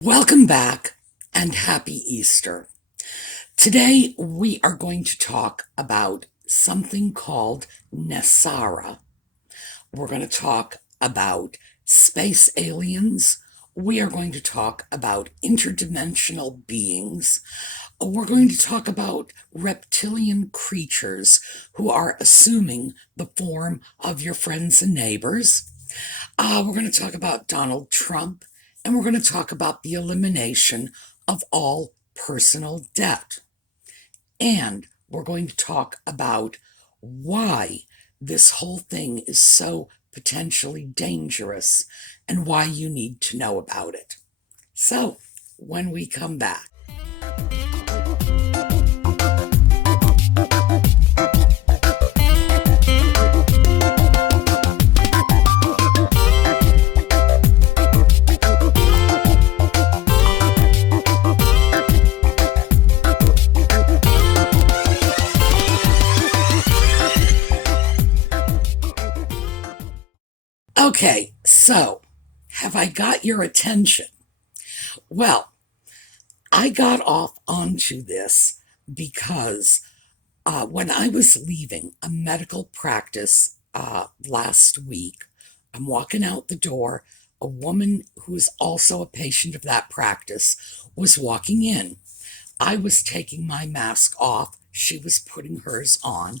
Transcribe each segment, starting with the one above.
Welcome back and happy Easter. Today we are going to talk about something called NESARA. We're going to talk about space aliens. We are going to talk about interdimensional beings. We're going to talk about reptilian creatures who are assuming the form of your friends and neighbors. We're going to talk about Donald Trump, and we're going to talk about the elimination of all personal debt. And we're going to talk about why this whole thing is so potentially dangerous and why you need to know about it. So, when we come back. Okay, so have I got your attention? Well, I got off onto this because when I was leaving a medical practice last week, I'm walking out the door. A woman who's also a patient of that practice was walking in. I was taking my mask off. She was putting hers on.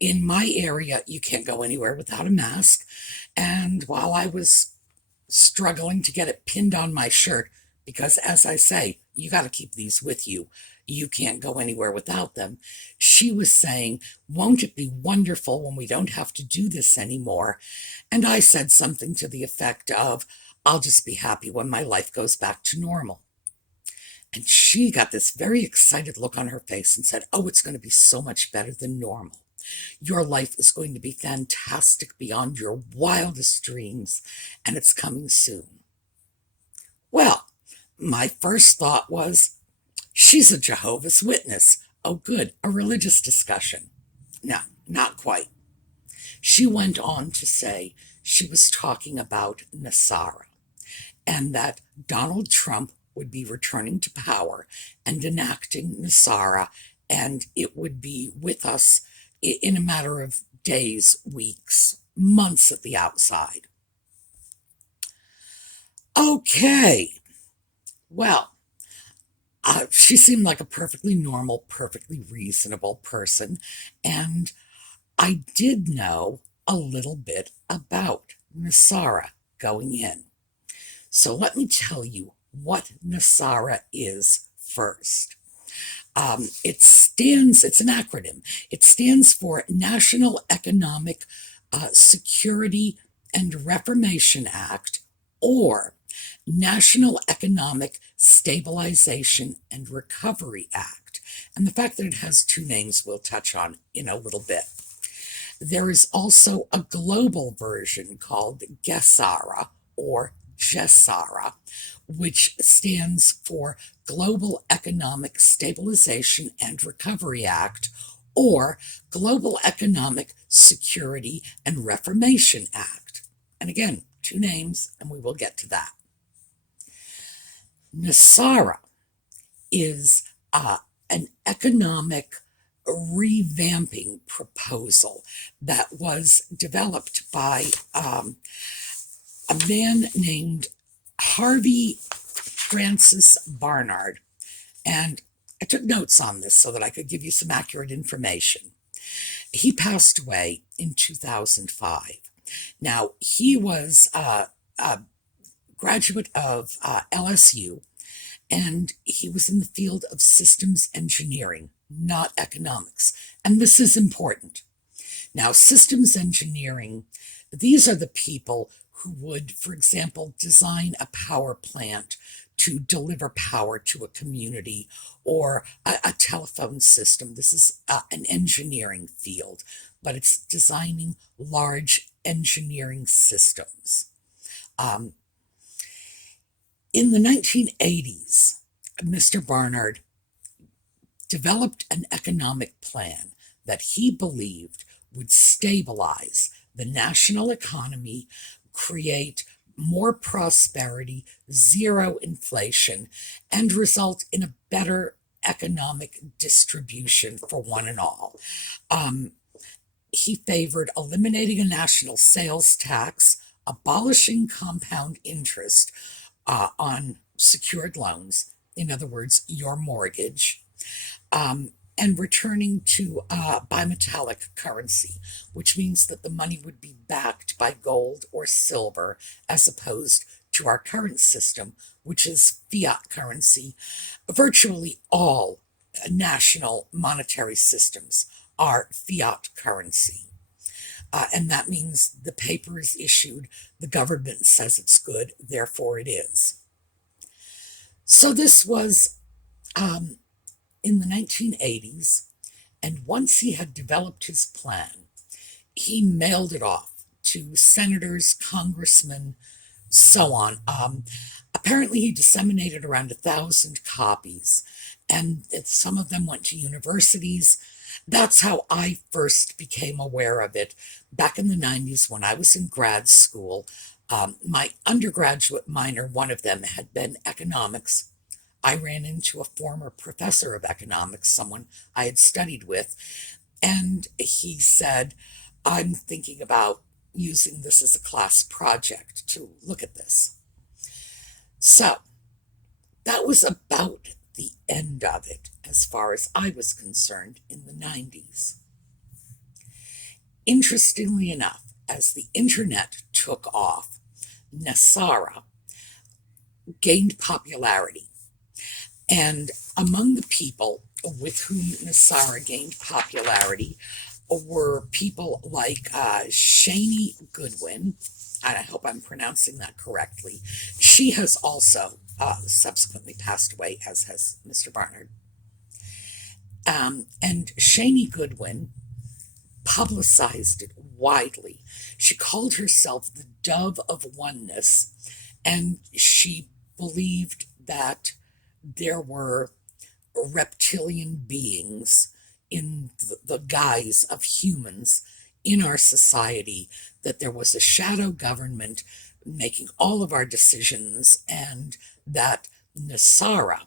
In my area, you can't go anywhere without a mask. And while I was struggling to get it pinned on my shirt, because as I say, you got to keep these with you. You can't go anywhere without them. She was saying, won't it be wonderful when we don't have to do this anymore? And I said something to the effect of, I'll just be happy when my life goes back to normal. And she got this very excited look on her face and said, oh, it's going to be so much better than normal. Your life is going to be fantastic beyond your wildest dreams, and it's coming soon. Well, my first thought was, she's a Jehovah's Witness. Oh, good, a religious discussion. No, not quite. She went on to say she was talking about NESARA and that Donald Trump would be returning to power and enacting NESARA, and it would be with us in a matter of days, weeks, months at the outside. Okay, well, she seemed like a perfectly normal, perfectly reasonable person, and I did know a little bit about NESARA going in. So let me tell you what NESARA is first. It's an acronym. It stands for National Economic Security and Reformation Act, or National Economic Stabilization and Recovery Act. And the fact that it has two names we'll touch on in a little bit. There is also a global version called GESARA, or GESARA, which stands for Global Economic Stabilization and Recovery Act, or Global Economic Security and Reformation Act. And again, two names, and we will get to that. NESARA is an economic revamping proposal that was developed by a man named Harvey Francis Barnard. And I took notes on this so that I could give you some accurate information. He passed away in 2005. Now, he was a graduate of LSU, and he was in the field of systems engineering, not economics. And this is important. Now, systems engineering, these are the people who would, for example, design a power plant to deliver power to a community, or a telephone system. This is an engineering field, but it's designing large engineering systems. In the 1980s, Mr. Barnard developed an economic plan that he believed would stabilize the national economy, create more prosperity, zero inflation, and result in a better economic distribution for one and all. He favored eliminating a national sales tax, abolishing compound interest on secured loans, in other words, your mortgage, and returning to bimetallic currency, which means that the money would be backed by gold or silver as opposed to our current system, which is fiat currency. Virtually all national monetary systems are fiat currency. And that means the paper is issued, the government says it's good, therefore it is. So this was in the 1980s, and once he had developed his plan, he mailed it off to senators, congressmen, so on. Apparently, he disseminated around 1,000 copies, and some of them went to universities. That's how I first became aware of it back in the 90s when I was in grad school. My undergraduate minor, one of them, had been economics. I ran into a former professor of economics, someone I had studied with, and he said, I'm thinking about using this as a class project to look at this. So that was about the end of it as far as I was concerned in the 90s. Interestingly enough, as the internet took off, NESARA gained popularity. And among the people with whom NESARA gained popularity were people like Shani Goodwin. I hope I'm pronouncing that correctly. She has also subsequently passed away, as has Mr. Barnard. And Shani Goodwin publicized it widely. She called herself the Dove of Oneness, and she believed that there were reptilian beings in the guise of humans in our society, that there was a shadow government making all of our decisions, and that NESARA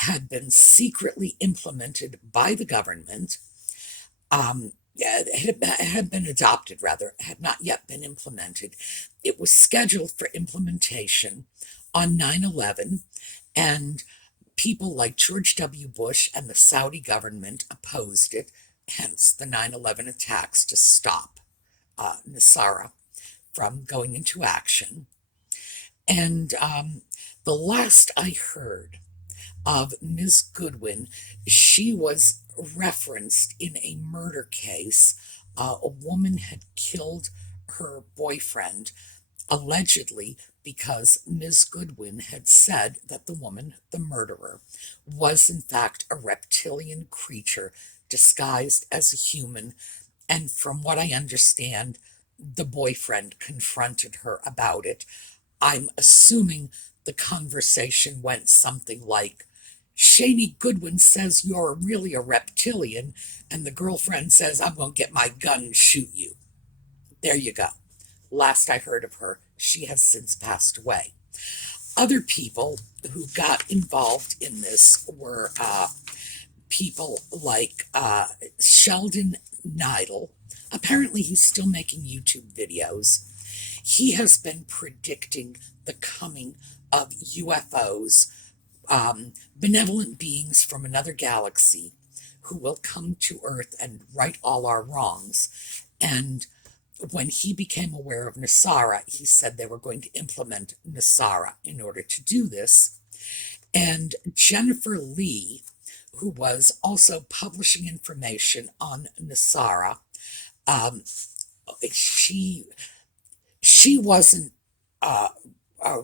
had been secretly implemented by the government. It had been adopted, rather, had not yet been implemented. It was scheduled for implementation on 9/11, and people like George W. Bush and the Saudi government opposed it, hence the 9/11 attacks to stop NESARA from going into action. And the last I heard of Ms. Goodwin, she was referenced in a murder case. A woman had killed her boyfriend, allegedly because Ms. Goodwin had said that the woman, the murderer, was in fact a reptilian creature disguised as a human. And from what I understand, the boyfriend confronted her about it. I'm assuming the conversation went something like, Shani Goodwin says you're really a reptilian, and the girlfriend says, I'm going to get my gun and shoot you. There you go. Last I heard of her, she has since passed away. Other people who got involved in this were people like Sheldon Neidl. Apparently, he's still making YouTube videos. He has been predicting the coming of UFOs, benevolent beings from another galaxy who will come to Earth and right all our wrongs. And when he became aware of NESARA, he said they were going to implement NESARA in order to do this. And Jennifer Lee, who was also publishing information on NESARA, she wasn't a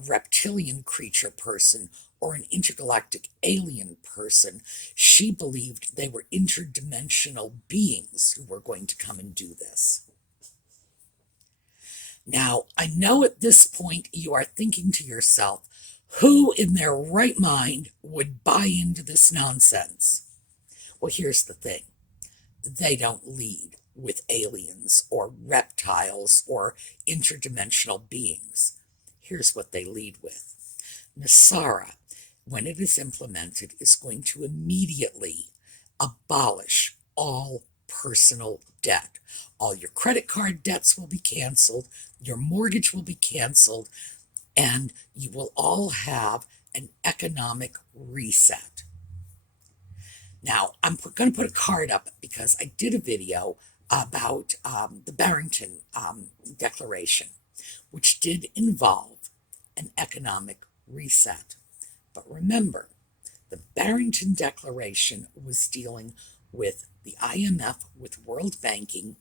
reptilian creature person or an intergalactic alien person. She believed they were interdimensional beings who were going to come and do this. Now, I know at this point you are thinking to yourself, who in their right mind would buy into this nonsense? Well, here's the thing. They don't lead with aliens or reptiles or interdimensional beings. Here's what they lead with. NESARA, when it is implemented, is going to immediately abolish all personal debt. All your credit card debts will be canceled, your mortgage will be canceled, and you will all have an economic reset. Now, I'm going to put a card up because I did a video about the Barrington Declaration, which did involve an economic reset. But remember, the Barrington Declaration was dealing with the IMF, with world banking,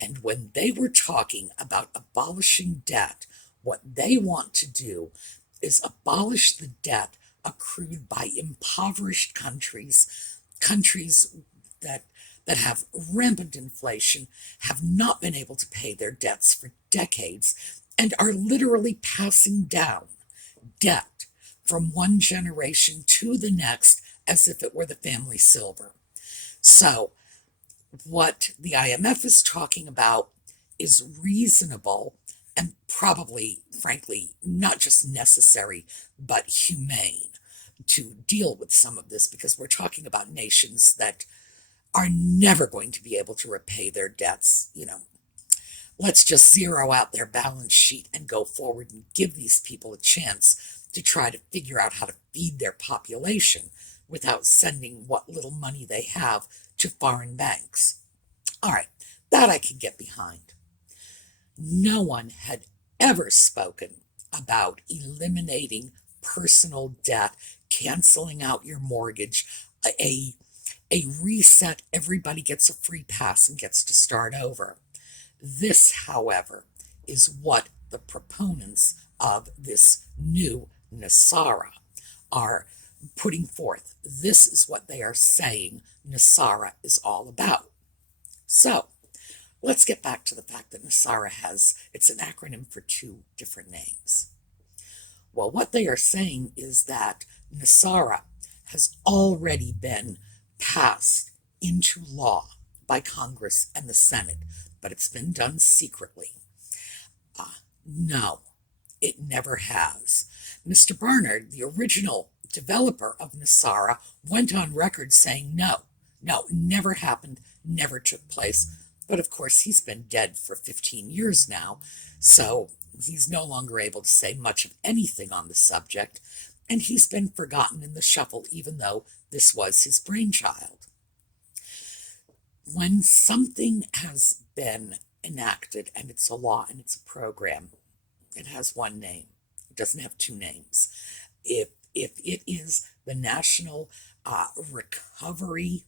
and when they were talking about abolishing debt, what they want to do is abolish the debt accrued by impoverished countries that have rampant inflation, have not been able to pay their debts for decades, and are literally passing down debt from one generation to the next as if it were the family silver. So what the IMF is talking about is reasonable and probably, frankly, not just necessary, but humane to deal with some of this, because we're talking about nations that are never going to be able to repay their debts. Let's just zero out their balance sheet and go forward and give these people a chance to try to figure out how to feed their population without sending what little money they have to foreign banks. All right, that I can get behind. No one had ever spoken about eliminating personal debt, canceling out your mortgage, a reset, everybody gets a free pass and gets to start over. This, however, is what the proponents of this new NESARA are putting forth. This is what they are saying NESARA is all about. So, let's get back to the fact that NESARA it's an acronym for two different names. Well, what they are saying is that NESARA has already been passed into law by Congress and the Senate, but it's been done secretly. No, it never has. Mr. Barnard, the original developer of NESARA, went on record saying no, never happened, never took place. But of course, he's been dead for 15 years now, so he's no longer able to say much of anything on the subject, and he's been forgotten in the shuffle, even though this was his brainchild. When something has been enacted and it's a law and it's a program, it has one name. It doesn't have two names. If it is the National Recovery,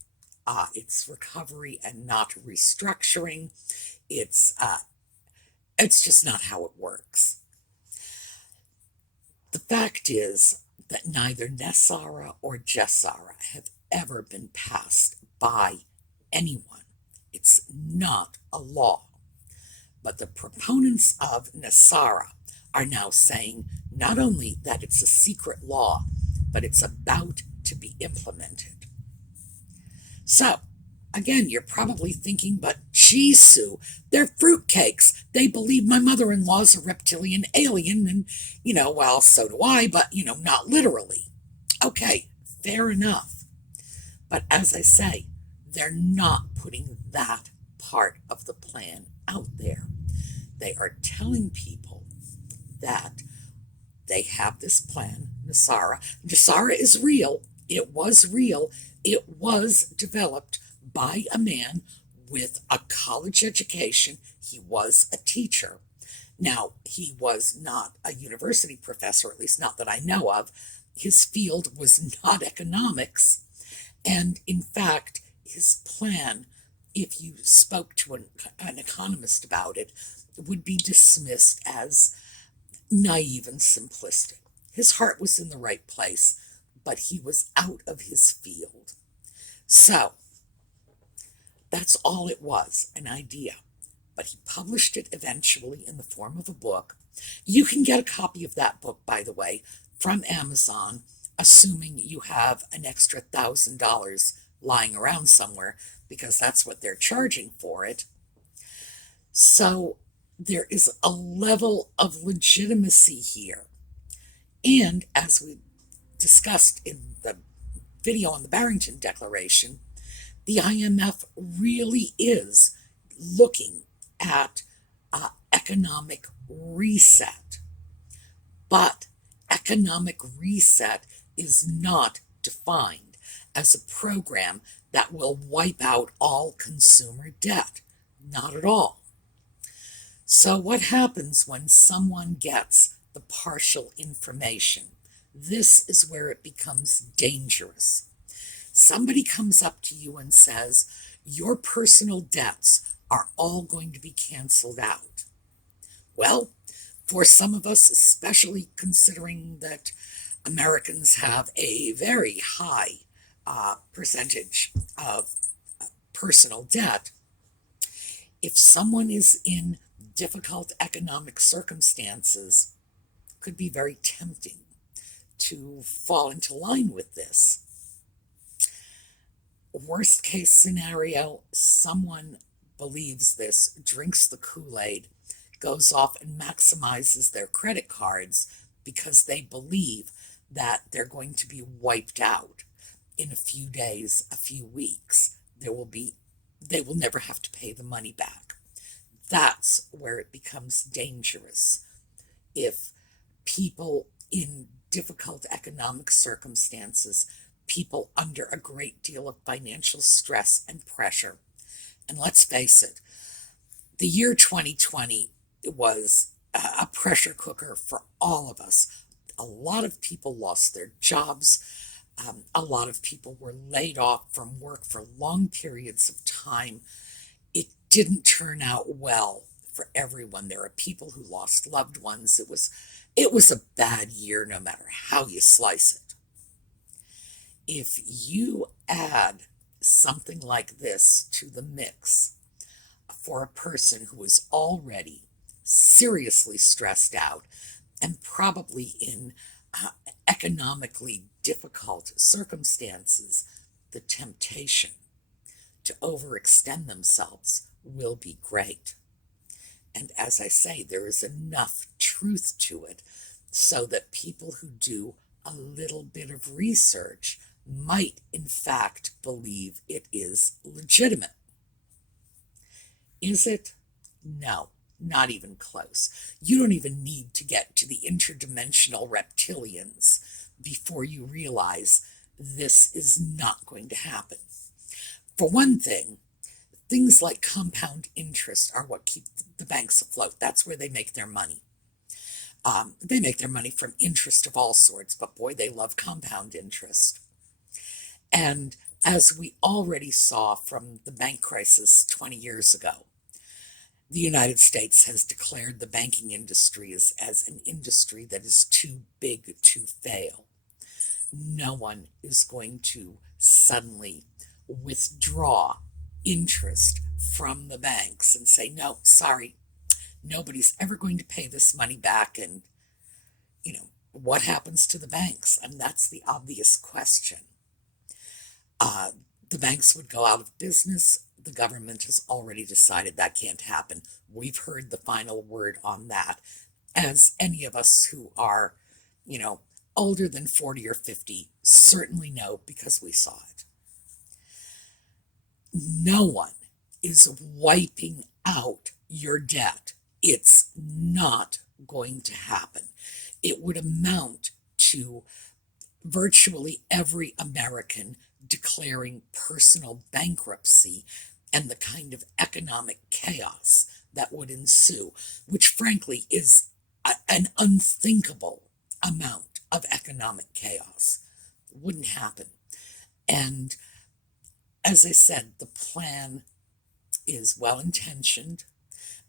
it's recovery and not restructuring. It's just not how it works. The fact is that neither NESARA or GESARA have ever been passed by anyone. It's not a law. But the proponents of NESARA are now saying not only that it's a secret law, but it's about to be implemented. So, again, you're probably thinking, but gee, Sue, they're fruitcakes. They believe my mother-in-law's a reptilian alien, and, well, so do I, but, not literally. Okay, fair enough. But as I say, they're not putting that part of the plan out there. They are telling people that they have this plan, NESARA. NESARA is real. It was real. It was developed by a man with a college education. He was a teacher. Now, he was not a university professor, at least not that I know of. His field was not economics. And in fact, his plan, if you spoke to an economist about it, would be dismissed as naive and simplistic. His heart was in the right place, but he was out of his field. So, that's all it was, an idea. But he published it eventually in the form of a book. You can get a copy of that book, by the way, from Amazon, assuming you have an extra $1,000 lying around somewhere, because that's what they're charging for it. So there is a level of legitimacy here. And as we discussed in the video on the Barrington Declaration, the IMF really is looking at economic reset. But economic reset is not defined as a program that will wipe out all consumer debt. Not at all. So what happens when someone gets the partial information? This is where it becomes dangerous. Somebody comes up to you and says, your personal debts are all going to be canceled out. Well, for some of us, especially considering that Americans have a very high percentage of personal debt, if someone is in difficult economic circumstances, it could be very tempting to fall into line with this. Worst case scenario, someone believes this, drinks the Kool-Aid, goes off and maximizes their credit cards because they believe that they're going to be wiped out in a few days, a few weeks. They will never have to pay the money back. That's where it becomes dangerous. If people in difficult economic circumstances, people under a great deal of financial stress and pressure, and let's face it, the year 2020 was a pressure cooker for all of us. A lot of people lost their jobs. A lot of people were laid off from work for long periods of time. It didn't turn out well for everyone. There are people who lost loved ones. It was a bad year no matter how you slice it. If you add something like this to the mix for a person who is already seriously stressed out and probably in economically difficult circumstances, the temptation to overextend themselves will be great. And as I say, there is enough truth to it so that people who do a little bit of research might in fact believe it is legitimate. Is it? No, not even close. You don't even need to get to the interdimensional reptilians before you realize this is not going to happen. For one thing, things like compound interest are what keep the banks afloat. That's where they make their money. They make their money from interest of all sorts, but boy, they love compound interest. And as we already saw from the bank crisis 20 years ago, the United States has declared the banking industry as an industry that is too big to fail. No one is going to suddenly withdraw interest from the banks and say, no, sorry, nobody's ever going to pay this money back. And, what happens to the banks? And that's the obvious question. The banks would go out of business. The government has already decided that can't happen. We've heard the final word on that, as any of us who are, older than 40 or 50 certainly know because we saw it. No one is wiping out your debt. It's not going to happen. It would amount to virtually every American declaring personal bankruptcy and the kind of economic chaos that would ensue, which frankly is an unthinkable amount of economic chaos. It wouldn't happen. And as I said, the plan is well-intentioned.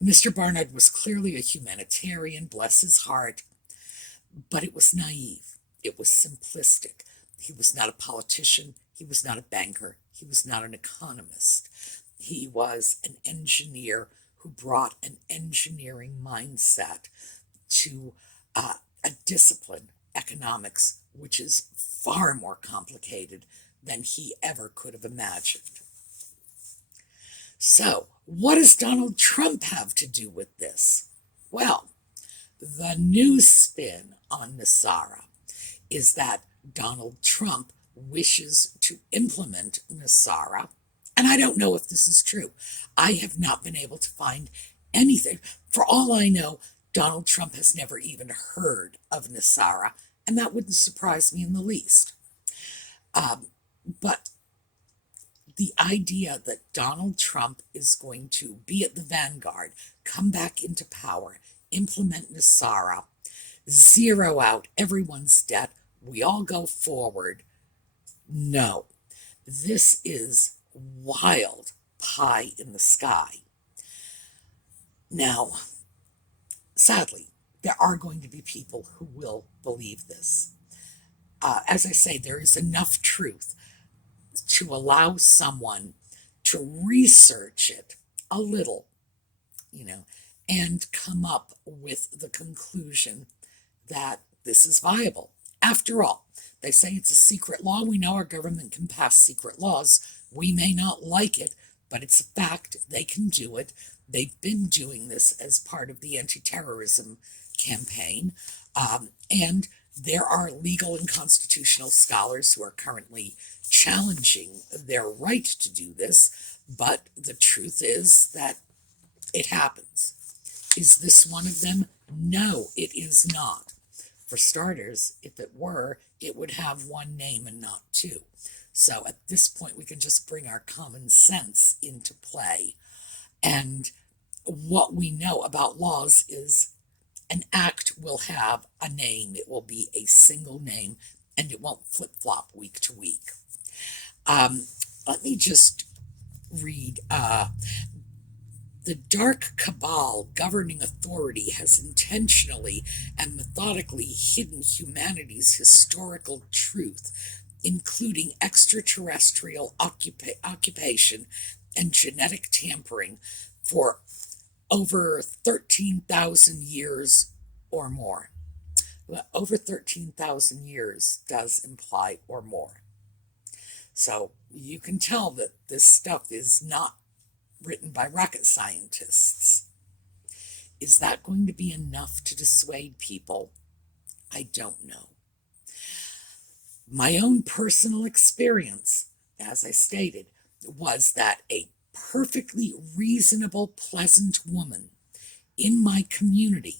Mr. Barnard was clearly a humanitarian, bless his heart, but it was naive. It was simplistic. He was not a politician. He was not a banker. He was not an economist. He was an engineer who brought an engineering mindset to a discipline, economics, which is far more complicated than he ever could have imagined. So, what does Donald Trump have to do with this? Well, the new spin on NESARA is that Donald Trump wishes to implement NESARA, and I don't know if this is true. I have not been able to find anything. For all I know, Donald Trump has never even heard of NESARA, and that wouldn't surprise me in the least. But the idea that Donald Trump is going to be at the vanguard, come back into power, implement NESARA, zero out everyone's debt, we all go forward. No, this is wild pie in the sky. Now, sadly, there are going to be people who will believe this. As I say, there is enough truth to allow someone to research it a little, and come up with the conclusion that this is viable. After all, they say it's a secret law. We know our government can pass secret laws. We may not like it, but it's a fact. They can do it. They've been doing this as part of the anti-terrorism campaign. And there are legal and constitutional scholars who are currently challenging their right to do this, but the truth is that it happens. Is this one of them? No, it is not. For starters, if it were, it would have one name and not two. So at this point, we can just bring our common sense into play. And what we know about laws is an act will have a name. It will be a single name, and it won't flip-flop week to week. Let me just read. The dark cabal governing authority has intentionally and methodically hidden humanity's historical truth, including extraterrestrial occupation and genetic tampering, for over 13,000 years or more. Well, over 13,000 years does imply or more. So you can tell that this stuff is not written by rocket scientists. Is that going to be enough to dissuade people? I don't know. My own personal experience, as I stated, was that a perfectly reasonable, pleasant woman in my community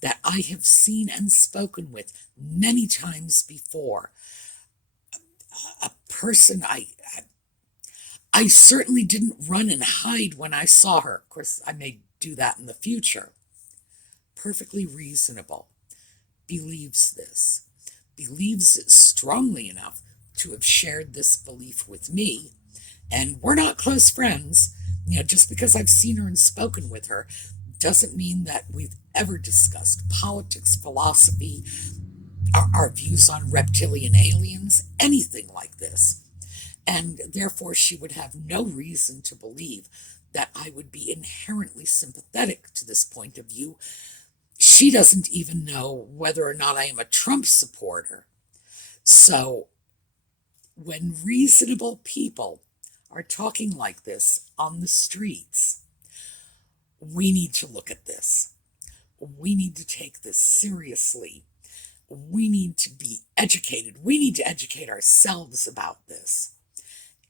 that I have seen and spoken with many times before, a person I certainly didn't run and hide when I saw her. Of course, I may do that in the future. Perfectly reasonable. Believes this. Believes it strongly enough to have shared this belief with me. And we're not close friends. Just because I've seen her and spoken with her doesn't mean that we've ever discussed politics, philosophy, our views on reptilian aliens, anything like this. And therefore, she would have no reason to believe that I would be inherently sympathetic to this point of view. She doesn't even know whether or not I am a Trump supporter. So, when reasonable people are talking like this on the streets, we need to look at this. We need to take this seriously. We need to be educated. We need to educate ourselves about this.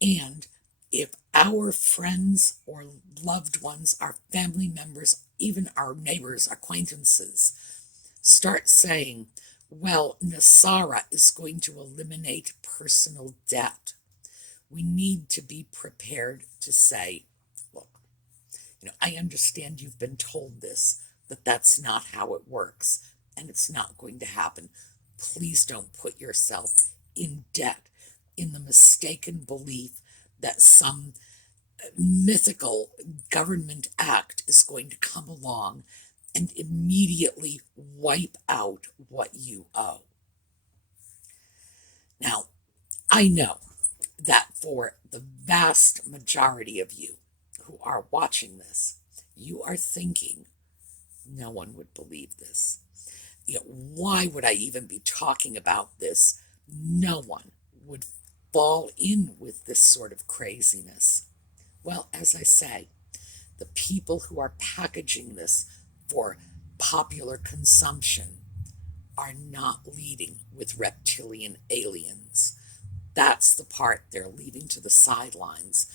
And if our friends or loved ones, our family members, even our neighbors, acquaintances, start saying, well, NESARA is going to eliminate personal debt, we need to be prepared to say, look, I understand you've been told this, but that's not how it works, and it's not going to happen. Please don't put yourself in debt in the mistaken belief that some mythical government act is going to come along and immediately wipe out what you owe. Now, I know that for the vast majority of you who are watching this, you are thinking, no one would believe this. Why would I even be talking about this? No one would fall in with this sort of craziness. Well, as I say, the people who are packaging this for popular consumption are not leading with reptilian aliens. That's the part they're leaving to the sidelines.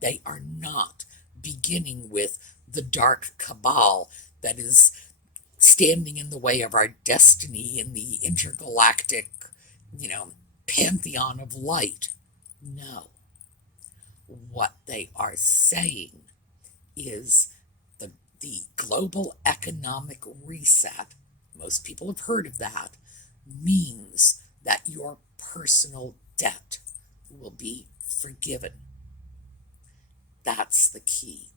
They are not beginning with the dark cabal that is standing in the way of our destiny in the intergalactic, you know, pantheon of light. No. What they are saying is the global economic reset, most people have heard of that, means that your personal debt will be forgiven. That's the key.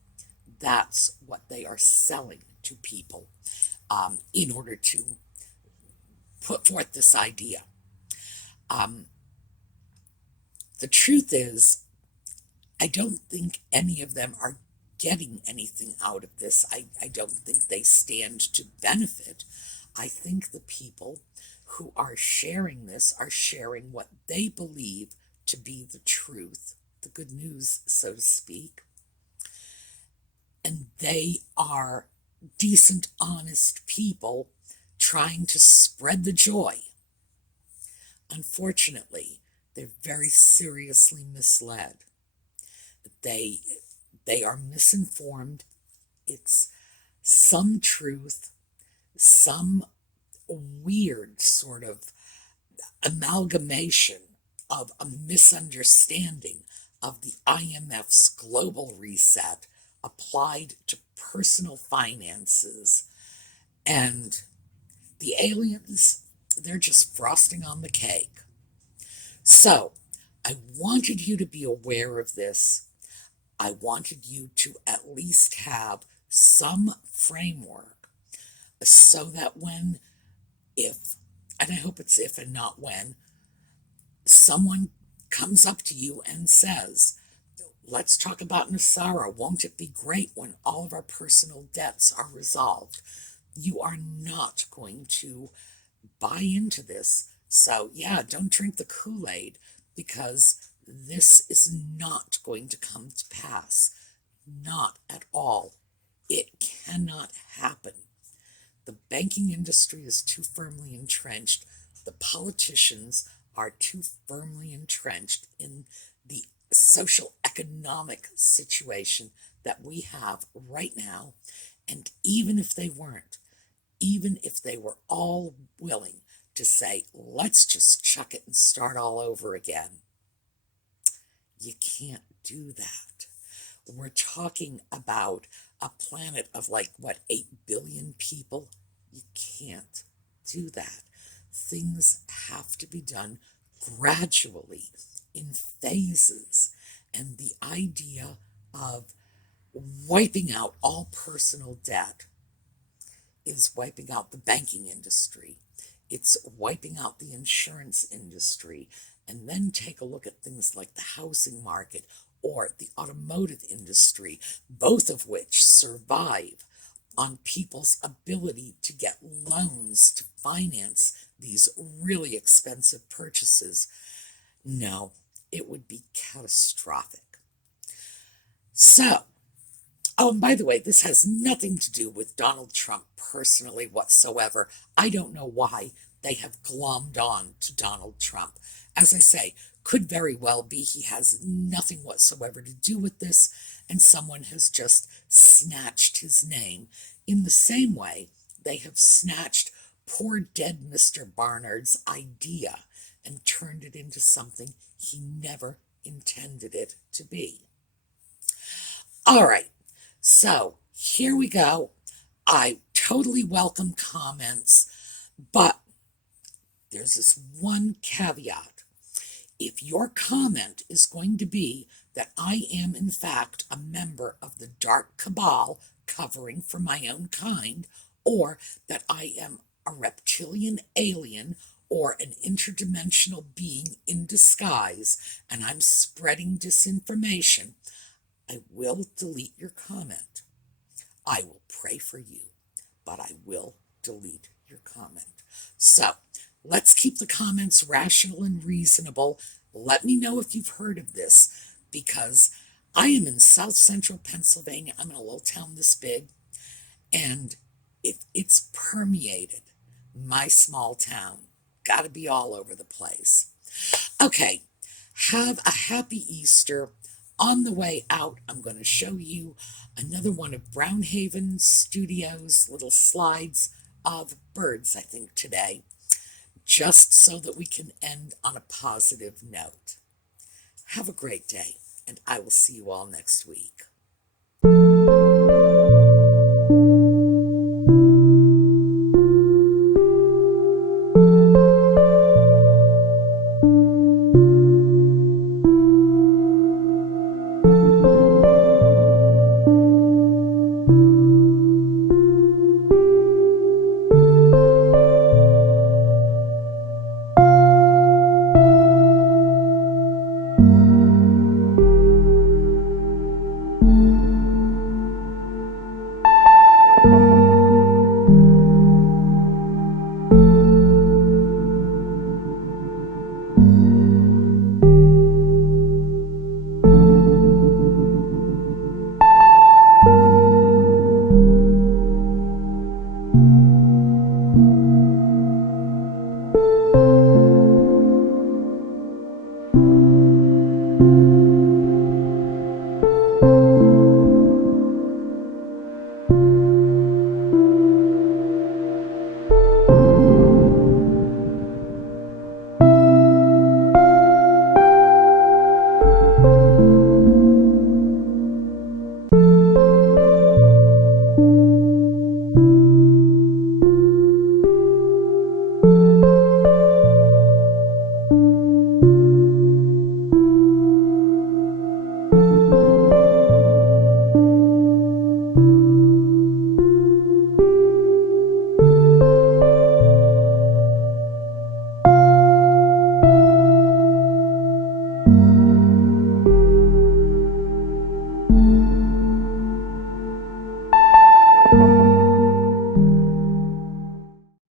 That's what they are selling to people in order to put forth this idea. The truth is, I don't think any of them are getting anything out of this. I don't think they stand to benefit. I think the people who are sharing this are sharing what they believe to be the truth, the good news, so to speak. And they are decent, honest people trying to spread the joy. Unfortunately, they're very seriously misled. They are misinformed. It's some truth, some weird sort of amalgamation of a misunderstanding of the IMF's global reset applied to personal finances. And the aliens, they're just frosting on the cake. So, I wanted you to be aware of this. I wanted you to at least have some framework so that when, if, and I hope it's if and not when, someone comes up to you and says, let's talk about NESARA. Won't it be great when all of our personal debts are resolved? You are not going to buy into this. So, yeah, don't drink the Kool-Aid, because this is not going to come to pass. Not at all. It cannot happen. The banking industry is too firmly entrenched. The politicians are too firmly entrenched in the social economic situation that we have right now. And even if they weren't, even if they were all willing to say, let's just chuck it and start all over again, you can't do that. We're talking about a planet of 8 billion people? You can't do that. Things have to be done gradually, in phases. And the idea of wiping out all personal debt is wiping out the banking industry. It's wiping out the insurance industry. And then take a look at things like the housing market or the automotive industry, both of which survive on people's ability to get loans to finance these really expensive purchases. No, it would be catastrophic. So, oh, and by the way, this has nothing to do with Donald Trump personally whatsoever. I don't know why they have glommed on to Donald Trump. As I say, could very well be he has nothing whatsoever to do with this, and someone has just snatched his name. In the same way, they have snatched poor dead Mr. Barnard's idea and turned it into something he never intended it to be. All right, so here we go. I totally welcome comments, but there's this one caveat. If your comment is going to be that I am in fact a member of the dark cabal covering for my own kind, or that I am a reptilian alien or an interdimensional being in disguise and I'm spreading disinformation, I will delete your comment. I will pray for you, but I will delete your comment. So, let's keep the comments rational and reasonable. Let me know if you've heard of this, because I am in South Central Pennsylvania. I'm in a little town this big, and It's permeated my small town. Got to be all over the place. Okay, have a happy Easter. On the way out, I'm going to show you another one of Brownhaven Studios' little slides of birds, I think, today, just so that we can end on a positive note. Have a great day, and I will see you all next week.